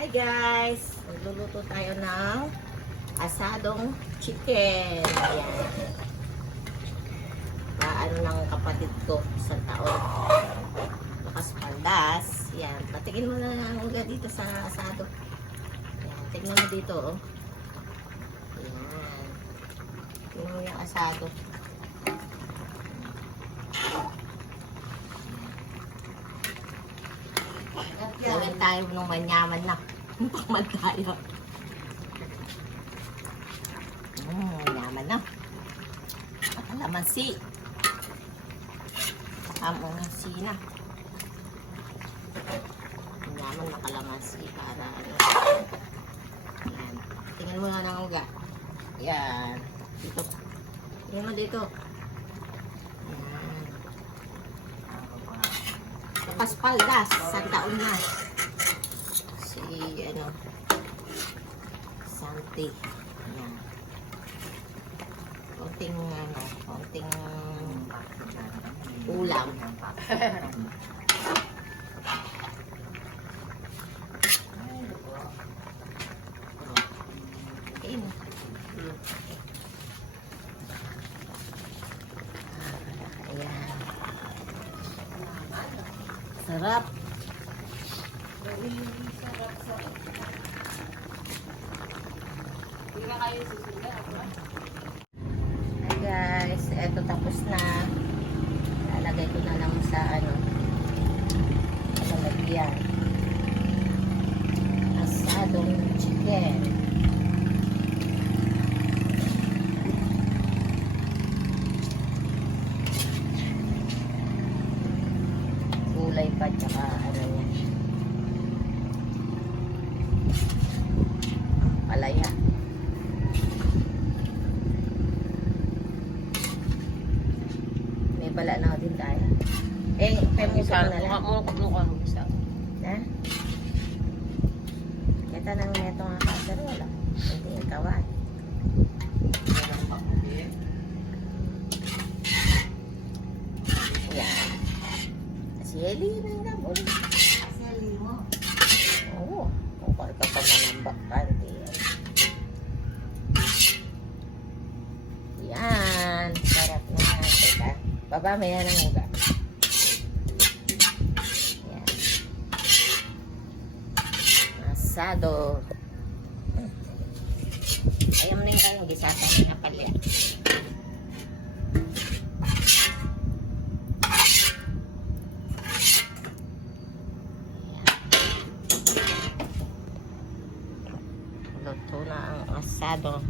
Hi guys! Magluluto tayo ng asadong chicken. Ayan. Paano ng kapatid ko isang taon. Lakas paldas. Ayan. Patingin mo na ang uga dito sa asado. Ayan. Tingnan mo dito. Oh. Ayan. Tingnan mo yung asado. Gawin tayo ng manyaman na. Pakman tayo. Manyaman na. Kalamansi. Kalamansi na. Manyaman na kalamansi para ano. Ayan. Tingnan mo na ng uga. Ayan. Dito. Tingnan mo dito. Paspaldas, isang taon na. Si, ano, Santi. Ayan. Konting, ano, konting ulam. Ayan. Ayan. Sarap. Hi guys, eto tapos na. Lalagay ko na lang sa ano, lalagyan. Asadong chicken. Gulay pa tsaka ano niya, palaya. May bala na din tayo. Pemuso na lang. Ha? Kita nang neto nga kasarola. Hindi yung kaway. Yan. Asili na yung gabon. Asili mo? Oo. Kung ka pa manambak ka. Yan. Sarap na. Teka. Baba, may yan ang uga. Yan. Asado. Ayaw mo na yung kayong gisasang nga pala. Luto na ang asado.